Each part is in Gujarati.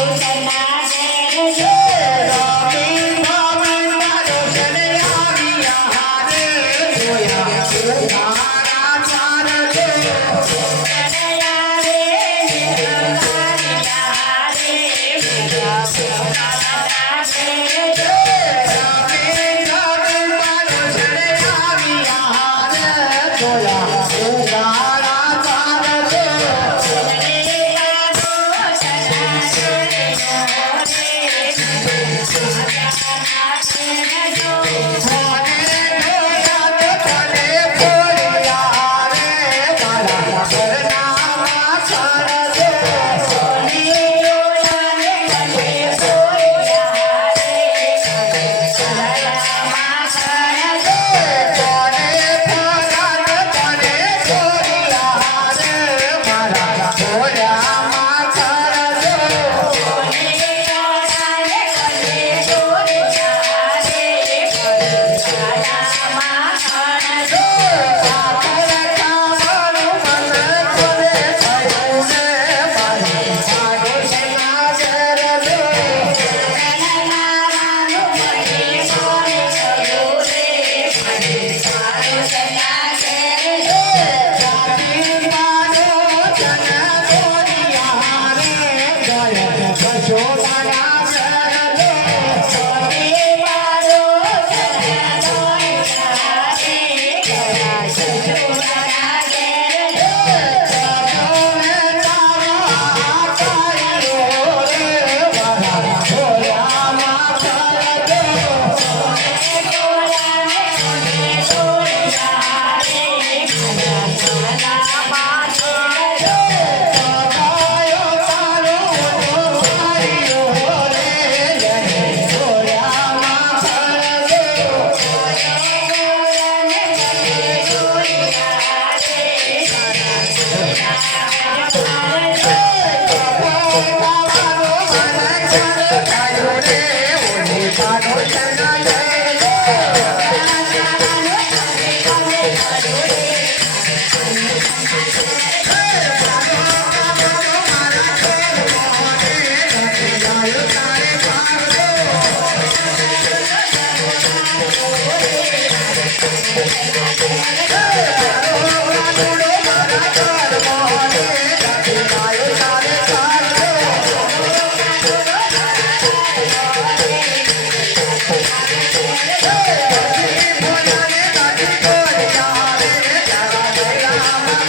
Thank you. I'm sorry.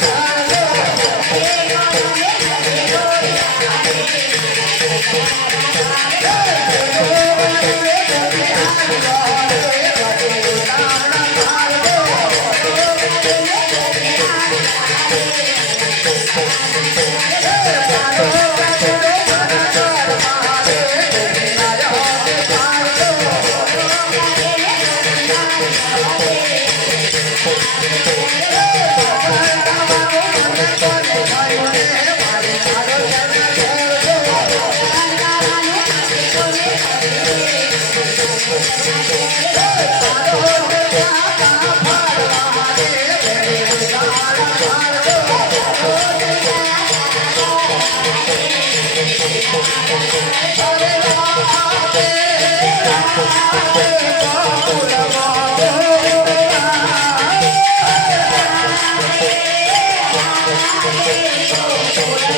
બોલ Oh,